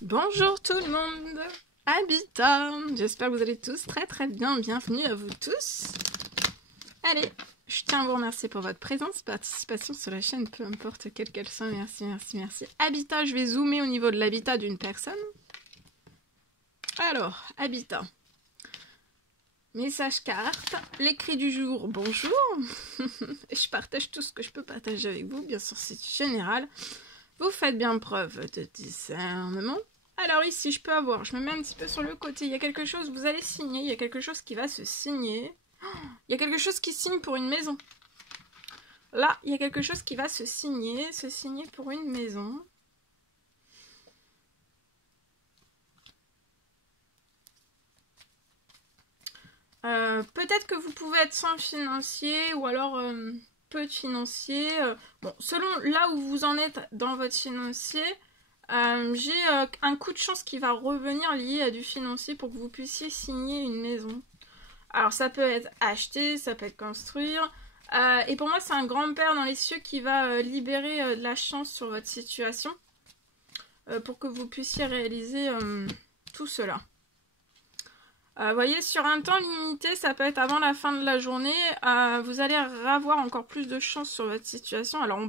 Bonjour tout le monde, Habitat, j'espère que vous allez tous très bien, bienvenue à vous tous. Allez, je tiens à vous remercier pour votre présence, participation sur la chaîne, peu importe quelle qu'elle soit, merci. Habitat, je vais zoomer au niveau de l'habitat d'une personne. Alors, Habitat, message carte, l'écrit du jour, bonjour. Je partage tout ce que je peux partager avec vous, bien sûr c'est général. Vous faites bien preuve de discernement. Alors ici, je peux avoir, je me mets un petit peu sur le côté, il y a quelque chose, vous allez signer, il y a quelque chose qui va se signer. Il y a quelque chose qui signe pour une maison. Là, il y a quelque chose qui va se signer pour une maison. Peut-être que vous pouvez être sans financier ou alors peu de financier. Bon, selon là où vous en êtes dans votre financier, j'ai un coup de chance qui va revenir lié à du financier pour que vous puissiez signer une maison. Alors ça peut être acheter, ça peut être construire. Et pour moi c'est un grand-père dans les cieux qui va libérer de la chance sur votre situation. Pour que vous puissiez réaliser tout cela. Vous voyez, sur un temps limité, ça peut être avant la fin de la journée, vous allez avoir encore plus de chance sur votre situation. Alors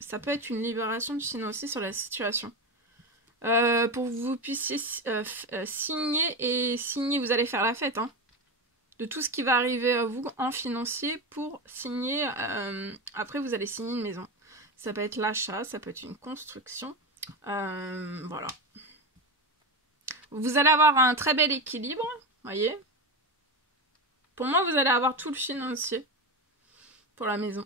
ça peut être une libération de financier sur la situation. Pour que vous puissiez signer, vous allez faire la fête, hein, de tout ce qui va arriver à vous en financier pour signer, après vous allez signer une maison. Ça peut être l'achat, ça peut être une construction, voilà. Vous allez avoir un très bel équilibre, voyez. Pour moi, vous allez avoir tout le financier pour la maison.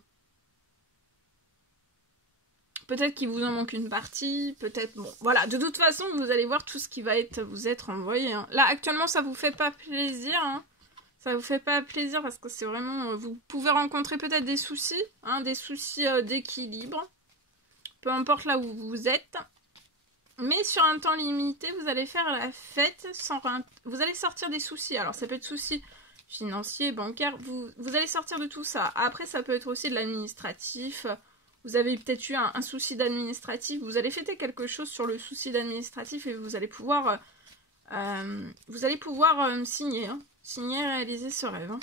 Peut-être qu'il vous en manque une partie, peut-être... Bon, voilà, de toute façon, vous allez voir tout ce qui va vous être envoyé. Hein. Là, actuellement, ça vous fait pas plaisir. Hein. Ça vous fait pas plaisir parce que c'est vraiment... vous pouvez rencontrer peut-être des soucis, hein, des soucis d'équilibre. Peu importe là où vous êtes. Mais sur un temps limité, vous allez faire la fête sans... Vous allez sortir des soucis. Alors, ça peut être soucis financiers, bancaires. Vous allez sortir de tout ça. Après, ça peut être aussi de l'administratif... Vous avez peut-être eu un souci d'administratif, vous allez fêter quelque chose sur le souci d'administratif et vous allez pouvoir signer, hein, signer et réaliser ce rêve. Hein.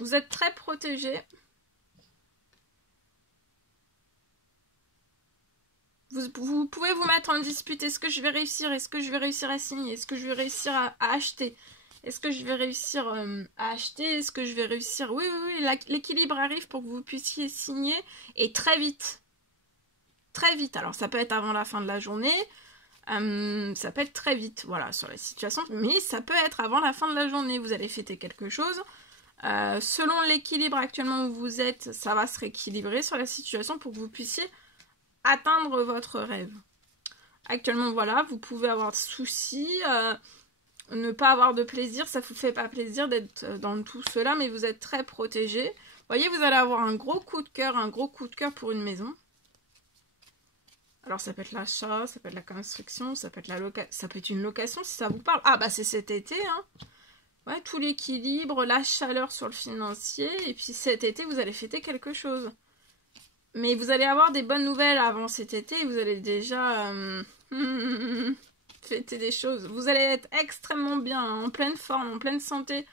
Vous êtes très protégé. Vous pouvez vous mettre en dispute, est-ce que je vais réussir, est-ce que je vais réussir à signer, est-ce que je vais réussir à acheter. Est-ce que je vais réussir à acheter? Est-ce que je vais réussir... Oui, l'équilibre arrive pour que vous puissiez signer. Et très vite. Très vite. Alors, ça peut être avant la fin de la journée. Ça peut être très vite, voilà, sur la situation. Mais ça peut être avant la fin de la journée. Vous allez fêter quelque chose. Selon l'équilibre actuellement où vous êtes, ça va se rééquilibrer sur la situation pour que vous puissiez atteindre votre rêve. Actuellement, voilà, vous pouvez avoir des soucis... ne pas avoir de plaisir, ça vous fait pas plaisir d'être dans tout cela, mais vous êtes très protégé. Vous voyez, vous allez avoir un gros coup de cœur pour une maison. Alors ça peut être l'achat, ça peut être la construction, ça peut être ça peut être une location si ça vous parle. Ah bah c'est cet été, hein. Ouais, tout l'équilibre, la chaleur sur le financier, et puis cet été vous allez fêter quelque chose. Mais vous allez avoir des bonnes nouvelles avant cet été, vous allez déjà... fêter des choses. Vous allez être extrêmement bien, hein, en pleine forme, en pleine santé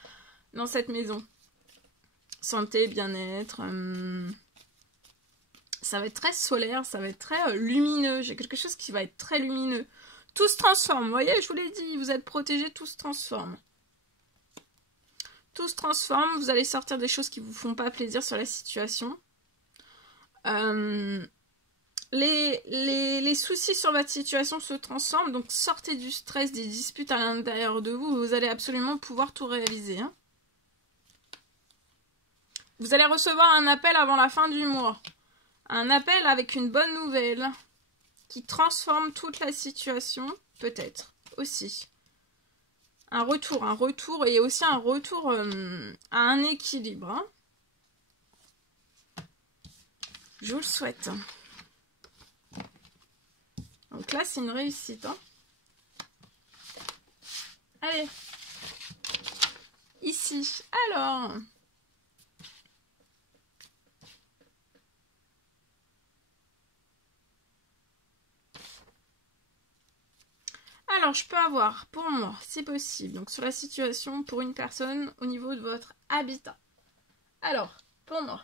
dans cette maison. Santé, bien-être. Ça va être très solaire, ça va être très lumineux. J'ai quelque chose qui va être très lumineux. Tout se transforme, vous voyez, je vous l'ai dit, vous êtes protégés, tout se transforme. Tout se transforme, vous allez sortir des choses qui vous font pas plaisir sur la situation. Les soucis sur votre situation se transforment, donc sortez du stress, des disputes à l'intérieur de vous, vous allez absolument pouvoir tout réaliser. Hein. Vous allez recevoir un appel avant la fin du mois. Un appel avec une bonne nouvelle qui transforme toute la situation, peut-être, aussi. Un retour et aussi un retour à un équilibre. Hein. Je vous le souhaite. Donc là, c'est une réussite. Hein. Allez. Ici. Alors. Alors, je peux avoir, pour moi, c'est possible, donc sur la situation pour une personne au niveau de votre habitat. Alors, pour moi,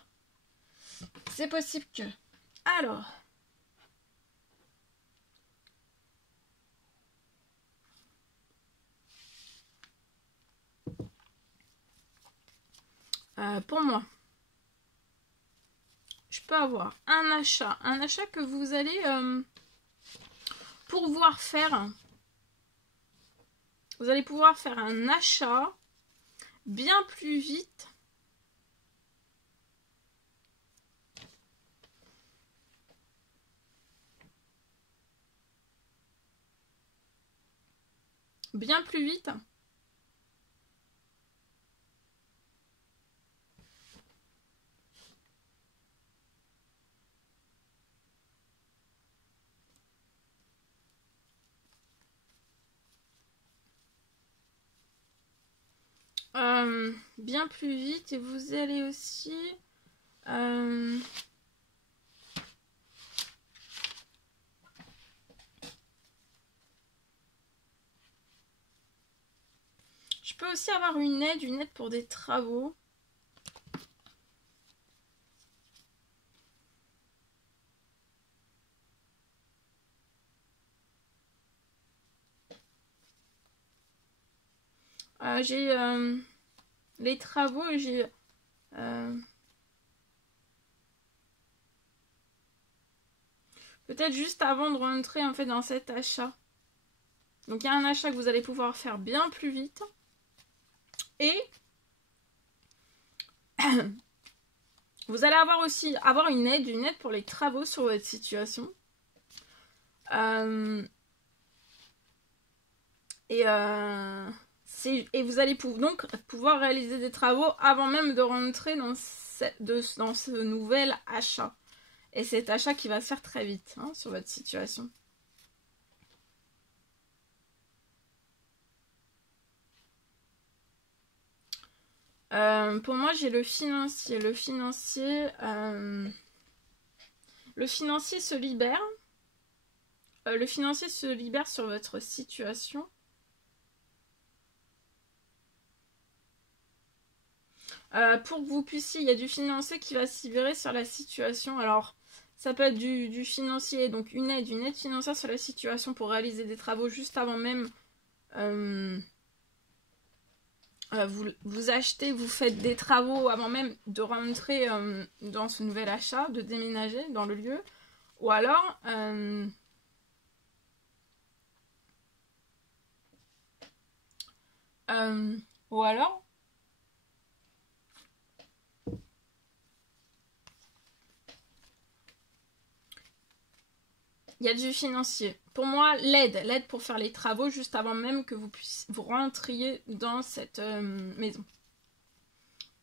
c'est possible que... Alors... pour moi, je peux avoir un achat que vous allez pouvoir faire. Vous allez pouvoir faire un achat bien plus vite. Bien plus vite. Bien plus vite, et vous allez aussi je peux aussi avoir une aide pour des travaux. J'ai les travaux, j'ai peut-être juste avant de rentrer en fait dans cet achat. Donc il y a un achat que vous allez pouvoir faire bien plus vite. Et vous allez avoir aussi une aide pour les travaux sur votre situation. Et vous allez donc pouvoir réaliser des travaux avant même de rentrer dans ce nouvel achat. Et cet achat qui va se faire très vite sur votre situation. Pour moi, j'ai le financier. Le financier se libère. Le financier se libère sur votre situation. Pour que vous puissiez, il y a du financier qui va se libérer sur la situation. Alors, ça peut être du financier, donc une aide financière sur la situation pour réaliser des travaux juste avant même. Vous achetez, vous faites des travaux avant même de rentrer dans ce nouvel achat, de déménager dans le lieu. Ou alors... il y a du financier. Pour moi, l'aide pour faire les travaux juste avant même que vous rentriez dans cette maison.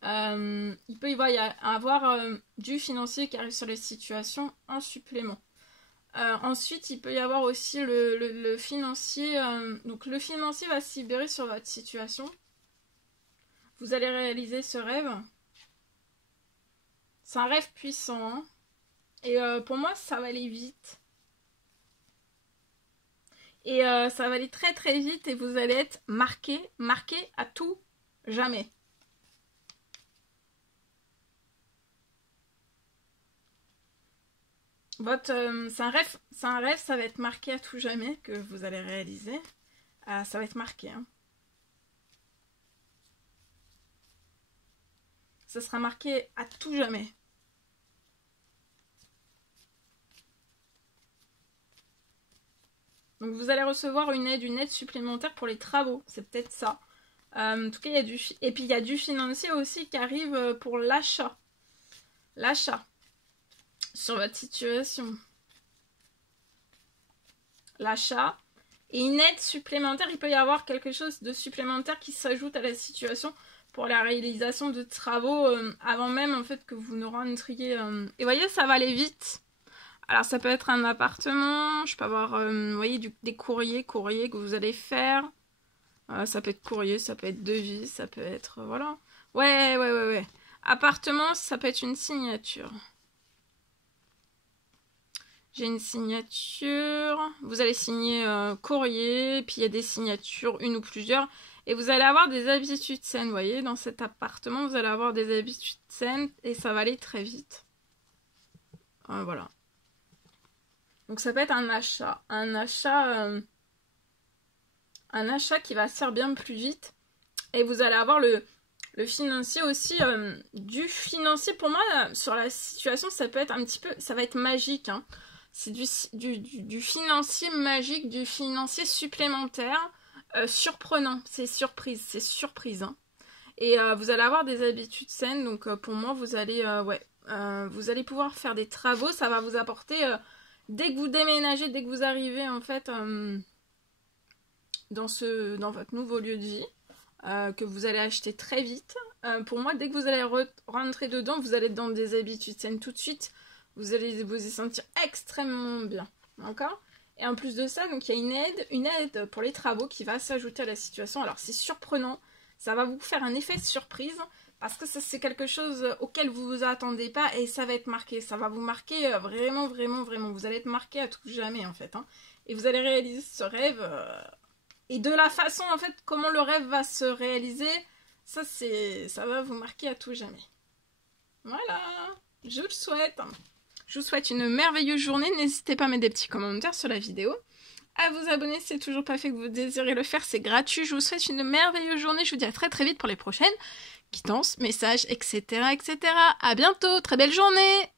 Il peut y avoir du financier qui arrive sur les situations en supplément. Ensuite, il peut y avoir aussi le financier. Donc le financier va se libérer sur votre situation. Vous allez réaliser ce rêve. C'est un rêve puissant. Hein. Et pour moi, ça va aller vite. Et ça va aller très très vite et vous allez être marqué à tout jamais. C'est un rêve, ça va être marqué à tout jamais que vous allez réaliser. Ça va être marqué. Hein. Ça sera marqué à tout jamais. Donc vous allez recevoir une aide supplémentaire pour les travaux. C'est peut-être ça. En tout cas, il y a et puis il y a du financier aussi qui arrive pour l'achat. L'achat. Sur votre situation. L'achat. Et une aide supplémentaire. Il peut y avoir quelque chose de supplémentaire qui s'ajoute à la situation pour la réalisation de travaux avant même en fait que vous ne rentriez. Et vous voyez, ça va aller vite. Alors ça peut être un appartement, je peux avoir, vous voyez, des courriers que vous allez faire. Ça peut être courrier, ça peut être devis, ça peut être, voilà. Ouais. Appartement, ça peut être une signature. J'ai une signature. Vous allez signer courrier, puis il y a des signatures, une ou plusieurs. Et vous allez avoir des habitudes saines, vous voyez, dans cet appartement, vous allez avoir des habitudes saines et ça va aller très vite. Voilà. Donc ça peut être un achat. Un achat qui va se faire bien plus vite. Et vous allez avoir le financier aussi. Du financier, pour moi, sur la situation, ça peut être un petit peu... Ça va être magique, hein. C'est du financier magique, du financier supplémentaire, surprenant. C'est surprise. Hein. Et vous allez avoir des habitudes saines. Donc pour moi, vous allez pouvoir faire des travaux. Ça va vous apporter... dès que vous déménagez, dès que vous arrivez en fait dans votre nouveau lieu de vie, que vous allez acheter très vite, pour moi, dès que vous allez rentrer dedans, vous allez être dans des habitudes saines tout de suite. Vous allez vous y sentir extrêmement bien. D'accord ? Et en plus de ça, donc il y a une aide pour les travaux qui va s'ajouter à la situation. Alors c'est surprenant, ça va vous faire un effet de surprise. Parce que ça, c'est quelque chose auquel vous vous attendez pas et ça va être marqué. Ça va vous marquer vraiment. Vous allez être marqué à tout jamais, en fait. Hein. Et vous allez réaliser ce rêve. Et de la façon, en fait, comment le rêve va se réaliser, ça va vous marquer à tout jamais. Voilà. Je vous le souhaite. Je vous souhaite une merveilleuse journée. N'hésitez pas à mettre des petits commentaires sur la vidéo. À vous abonner si c'est toujours pas fait, que vous désirez le faire, c'est gratuit. Je vous souhaite une merveilleuse journée. Je vous dis à très vite pour les prochaines. Quittances, messages, etc. À bientôt, très belle journée!